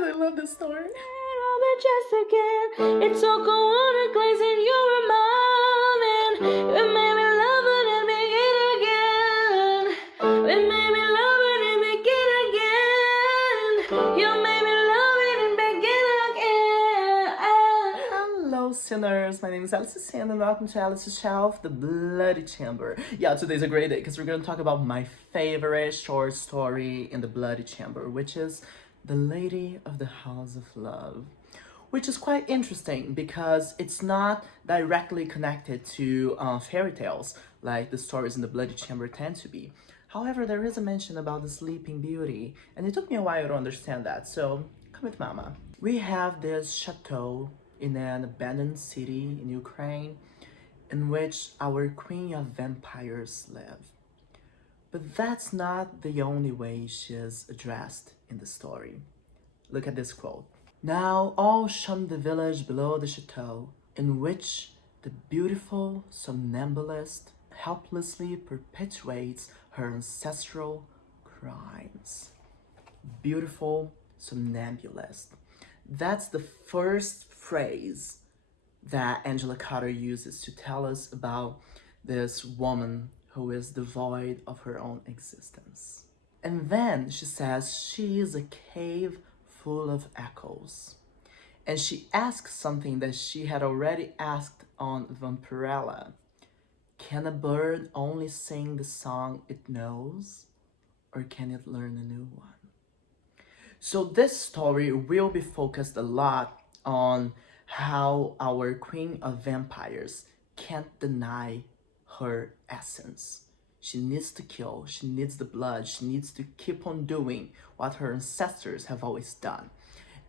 really love this story. On the chest again, it's so cold and glazing you were mine, and it made me love it and begin again. It made me love it and begin again. You made me love it and begin again. Hello sinners, my name is Alice and welcome to Alice's Shelf, The Bloody Chamber. Yeah, today's a great day because we're going to talk about my favorite short story in The Bloody Chamber, which is The Lady of the House of Love. Which is quite interesting because it's not directly connected to fairy tales like the stories in The Bloody Chamber tend to be. However, there is a mention about the Sleeping Beauty, and it took me a while to understand that, so come with mama. We have this chateau in an abandoned city in Ukraine in which our queen of vampires live. But that's not the only way she is addressed in the story. Look at this quote. Now all shun the village below the chateau, in which the beautiful somnambulist helplessly perpetuates her ancestral crimes. Beautiful somnambulist. That's the first phrase that Angela Carter uses to tell us about this woman who is devoid of her own existence. And then she says she is a cave full of echoes. And she asks something that she had already asked on Vampirella. Can a bird only sing the song it knows, or can it learn a new one? So this story will be focused a lot on how our queen of vampires can't deny her essence. She needs to kill, she needs the blood, she needs to keep on doing what her ancestors have always done.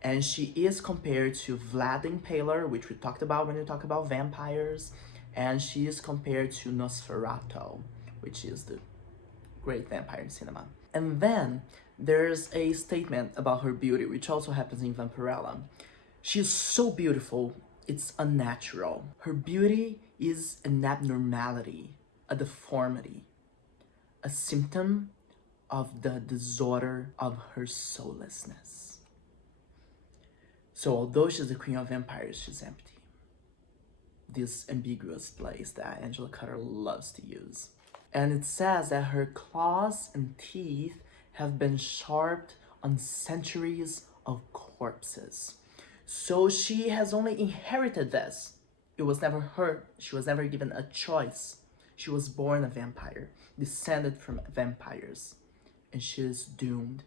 And she is compared to Vlad the Impaler, which we talked about when we talk about vampires, and she is compared to Nosferatu, which is the great vampire in cinema. And then there's a statement about her beauty, which also happens in Vampirella. She is so beautiful, it's unnatural. Her beauty is an abnormality, a deformity, a symptom of the disorder of her soullessness. So although she's the queen of vampires, she's empty. This ambiguous place that Angela Carter loves to use. And it says that her claws and teeth have been sharpened on centuries of corpses. So she has only inherited this. It was never her. She was never given a choice. She was born a vampire, descended from vampires, and she is doomed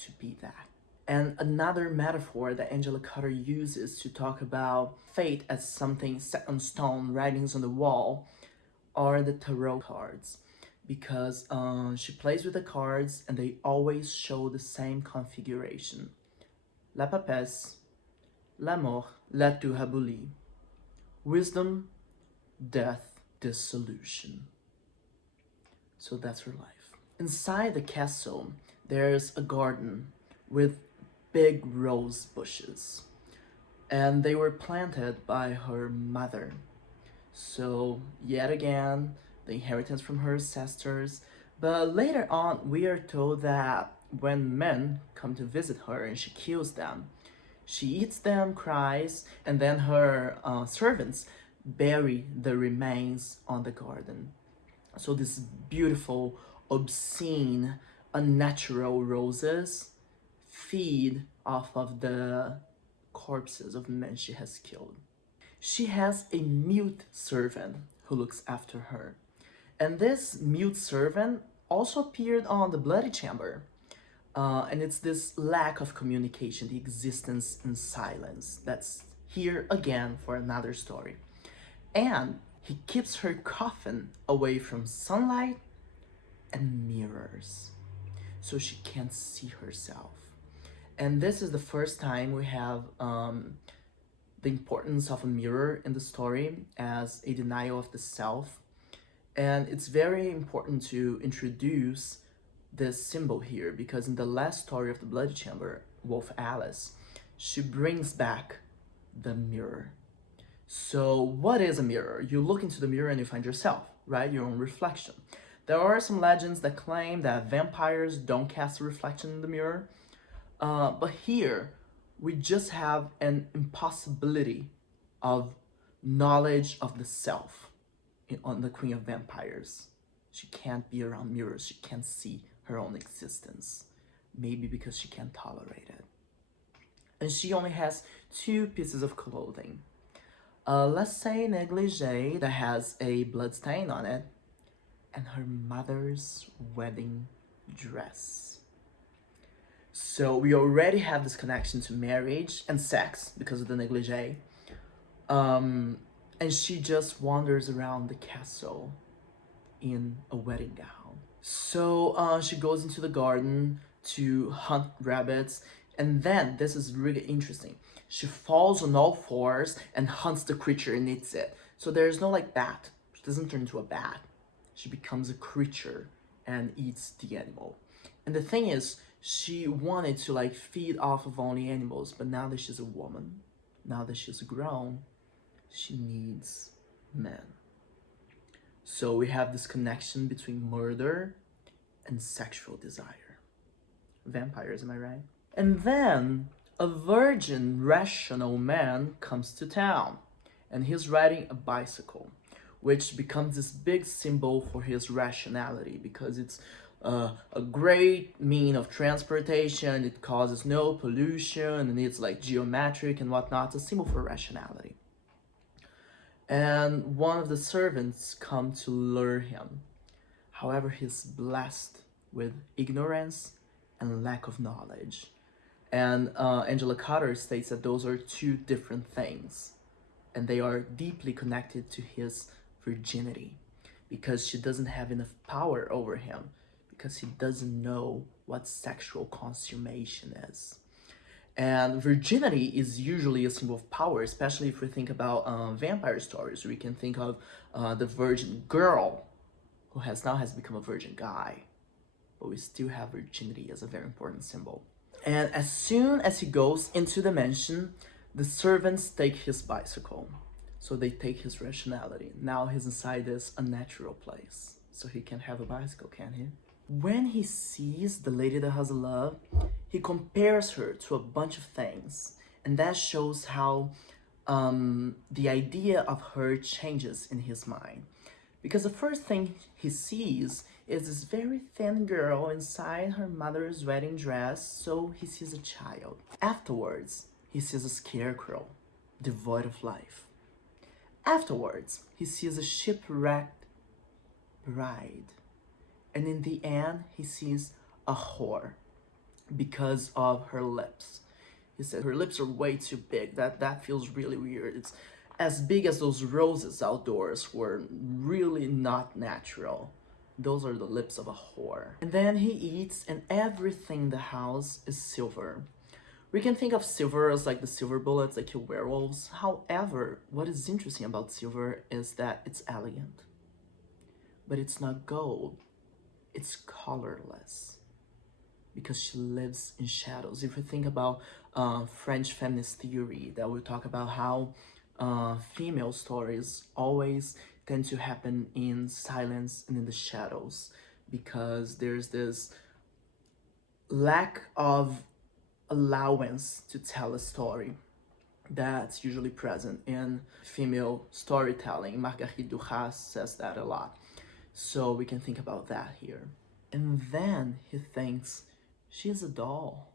to be that. And another metaphor that Angela Carter uses to talk about fate as something set on stone, writings on the wall, are the tarot cards. Because she plays with the cards and they always show the same configuration. La papesse, la mort, la touraboulie. Wisdom, death, dissolution. So that's her life. Inside the castle, there's a garden with big rose bushes. And they were planted by her mother. So yet again, the inheritance from her ancestors. But later on, we are told that when men come to visit her and she kills them, she eats them, cries, and then her servants bury the remains on the garden. So these beautiful, obscene, unnatural roses feed off of the corpses of men she has killed. She has a mute servant who looks after her. And this mute servant also appeared on The Bloody Chamber. And it's this lack of communication, the existence in silence, that's here again for another story. And he keeps her coffin away from sunlight and mirrors, so she can't see herself. And this is the first time we have the importance of a mirror in the story as a denial of the self. And it's very important to introduce this symbol here because in the last story of The Bloody Chamber, Wolf Alice, she brings back the mirror. So what is a mirror? You look into the mirror and you find yourself, right? Your own reflection. There are some legends that claim that vampires don't cast a reflection in the mirror. But here, we just have an impossibility of knowledge of the self on the Queen of Vampires. She can't be around mirrors. She can't see her own existence. Maybe because she can't tolerate it. And she only has 2 pieces of clothing. Let's say negligee that has a blood stain on it, and her mother's wedding dress. So we already have this connection to marriage and sex because of the negligee. And she just wanders around the castle in a wedding gown. So she goes into the garden to hunt rabbits, and then, this is really interesting, she falls on all 4s and hunts the creature and eats it. So there's no like bat. She doesn't turn into a bat. She becomes a creature and eats the animal. And the thing is, she wanted to like feed off of only animals, but now that she's a woman, now that she's grown, she needs men. So we have this connection between murder and sexual desire. Vampires, am I right? And then a virgin, rational man comes to town, and he's riding a bicycle, which becomes this big symbol for his rationality because it's a great mean of transportation. It causes no pollution, and it's like geometric and whatnot. It's a symbol for rationality. And one of the servants come to lure him. However, he's blessed with ignorance and lack of knowledge. And Angela Carter states that those are 2 different things, and they are deeply connected to his virginity, because she doesn't have enough power over him, because he doesn't know what sexual consummation is. And virginity is usually a symbol of power, especially if we think about vampire stories. We can think of the virgin girl who has become a virgin guy, but we still have virginity as a very important symbol. And as soon as he goes into the mansion, the servants take his bicycle. So they take his rationality. Now he's inside this unnatural place. So he can have a bicycle, can he? When he sees the lady that has love, he compares her to a bunch of things. And that shows how the idea of her changes in his mind. Because the first thing he sees is this very thin girl inside her mother's wedding dress, so he sees a child. Afterwards, he sees a scarecrow, devoid of life. Afterwards, he sees a shipwrecked bride. And in the end, he sees a whore because of her lips. He said her lips are way too big. That feels really weird. It's as big as those roses outdoors were really not natural. Those are the lips of a whore. And then he eats, and everything in the house is silver. We can think of silver as like the silver bullets that kill werewolves. However, what is interesting about silver is that it's elegant. But it's not gold. It's colorless. Because she lives in shadows. If we think about French feminist theory, that will talk about how female stories always tend to happen in silence and in the shadows, because there's this lack of allowance to tell a story that's usually present in female storytelling. Marguerite Duras says that a lot. So we can think about that here. And then he thinks she's a doll,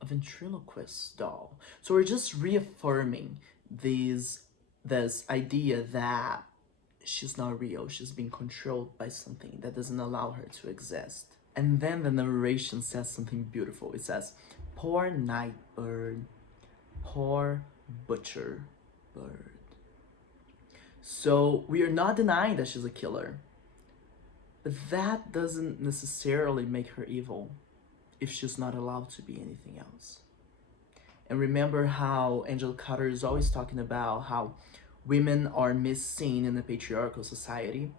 a ventriloquist doll. So we're just reaffirming this idea that she's not real, she's being controlled by something that doesn't allow her to exist. And then the narration says something beautiful. It says, "Poor night bird, poor butcher bird." So we are not denying that she's a killer, but that doesn't necessarily make her evil if she's not allowed to be anything else. And remember how Angela Carter is always talking about how women are missing in a patriarchal society,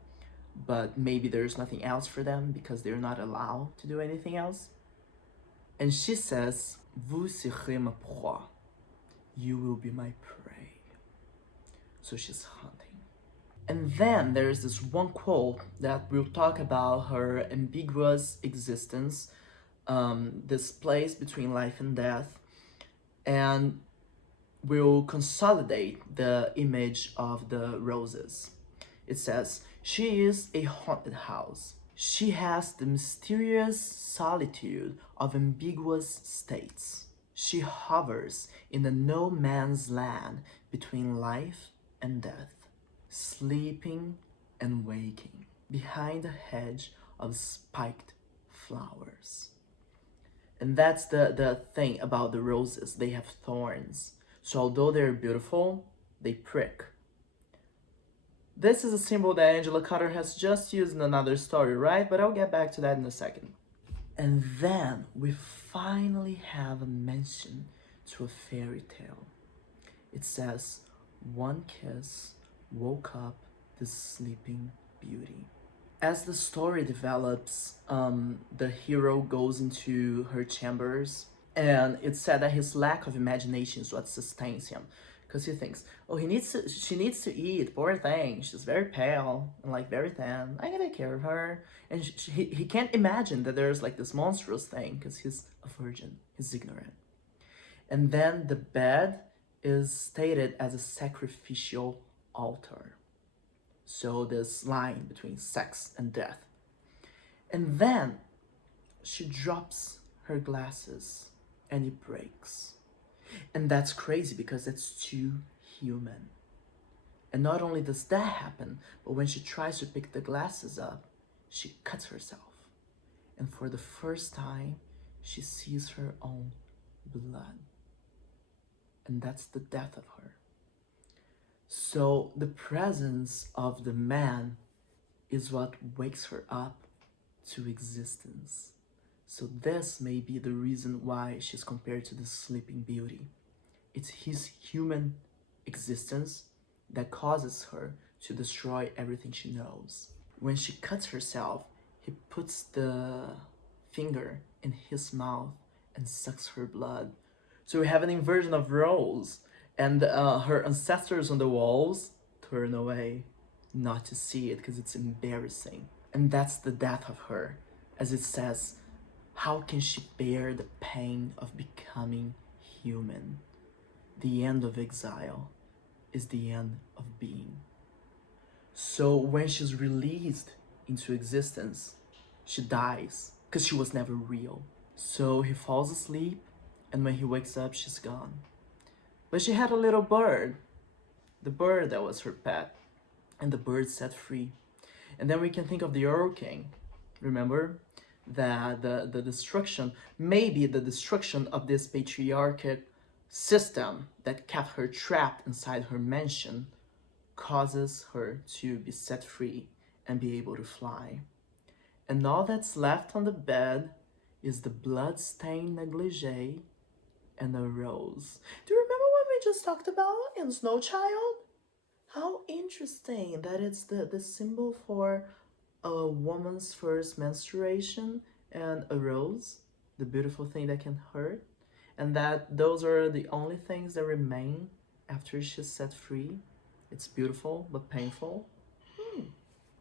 but maybe there's nothing else for them because they're not allowed to do anything else. And she says, "Vous serez ma proie." You will be my prey. So she's hunting. And then there's this one quote that will talk about her ambiguous existence, this place between life and death. and will consolidate the image of the roses. It says, she is a haunted house. She has the mysterious solitude of ambiguous states. She hovers in a no man's land between life and death, sleeping and waking, behind a hedge of spiked flowers. And that's the thing about the roses. They have thorns. So although they're beautiful, they prick. This is a symbol that Angela Carter has just used in another story, right? But I'll get back to that in a second. And then we finally have a mention to a fairy tale. It says, one kiss woke up the sleeping beauty. As the story develops, the hero goes into her chambers, and it's said that his lack of imagination is what sustains him, because he thinks, oh, she needs to eat. Poor thing, she's very pale and like very thin. I gotta take care of her, and he can't imagine that there's like this monstrous thing because he's a virgin, he's ignorant. And then the bed is stated as a sacrificial altar. So this line between sex and death. And then she drops her glasses and it breaks. And that's crazy because it's too human. And not only does that happen, but when she tries to pick the glasses up, she cuts herself. And for the first time, she sees her own blood. And that's the death of her. So the presence of the man is what wakes her up to existence. So this may be the reason why she's compared to the Sleeping Beauty. It's his human existence that causes her to destroy everything she knows. When she cuts herself, he puts the finger in his mouth and sucks her blood. So we have an inversion of roles, and her ancestors on the walls turn away, not to see it because it's embarrassing. And that's the death of her. As it says, how can she bear the pain of becoming human? The end of exile is the end of being. So when she's released into existence, she dies because she was never real. So he falls asleep, and when he wakes up, she's gone. But she had a little bird, the bird that was her pet, and the bird set free. And then we can think of the Earl King. Remember that the destruction, maybe the destruction of this patriarchal system that kept her trapped inside her mansion causes her to be set free and be able to fly. And all that's left on the bed is the blood-stained negligee and a rose. Do you remember what we just talked about in Snow Child? How interesting that it's the symbol for a woman's first menstruation and a rose, the beautiful thing that can hurt, and that those are the only things that remain after she's set free. It's beautiful but painful.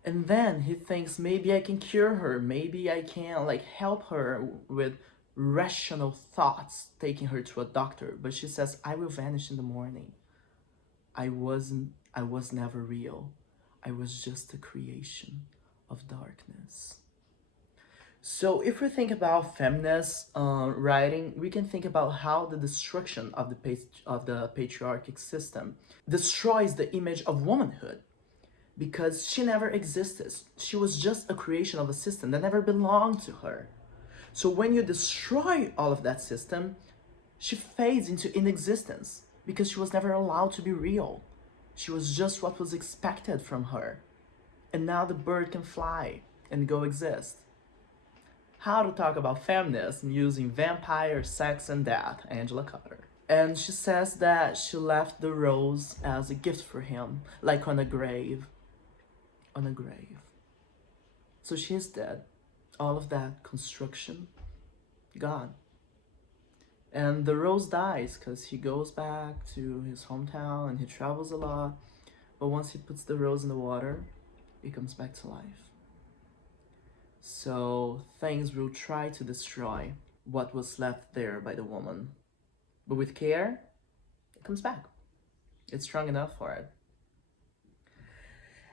And then he thinks, maybe I can cure her, maybe I can like help her with rational thoughts, taking her to a doctor. But she says, I will vanish in the morning. I was never real. I was just a creation of darkness. So if we think about feminist writing, we can think about how the destruction of the patriarchic system destroys the image of womanhood, because she never existed. She was just a creation of a system that never belonged to her. So when you destroy all of that system, she fades into inexistence because she was never allowed to be real. She was just what was expected from her. And now the bird can fly and go exist. How to talk about feminism using vampire, sex, and death, Angela Carter. And she says that she left the rose as a gift for him, like on a grave. On a grave. So she's dead. All of that construction, gone. And the rose dies because he goes back to his hometown and he travels a lot. But once he puts the rose in the water, it comes back to life. So things will try to destroy what was left there by the woman. but with care, it comes back. It's strong enough for it.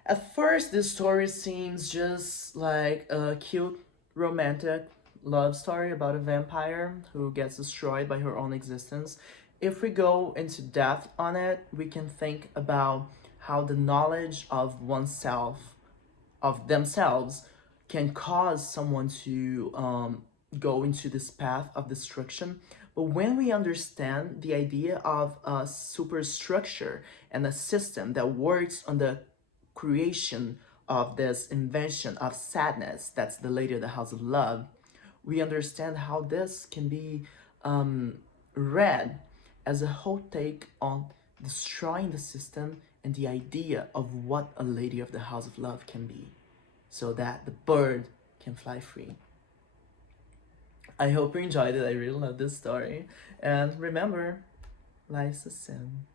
At first, this story seems just like a cute romantic love story about a vampire who gets destroyed by her own existence. If we go into depth on it, we can think about how the knowledge of oneself, of themselves, can cause someone to go into this path of destruction. But when we understand the idea of a superstructure and a system that works on the creation of this invention of sadness, that's the Lady of the House of Love, we understand how this can be read as a whole take on destroying the system and the idea of what a Lady of the House of Love can be, so that the bird can fly free. I hope you enjoyed it. I really love this story. And remember, life's a sin.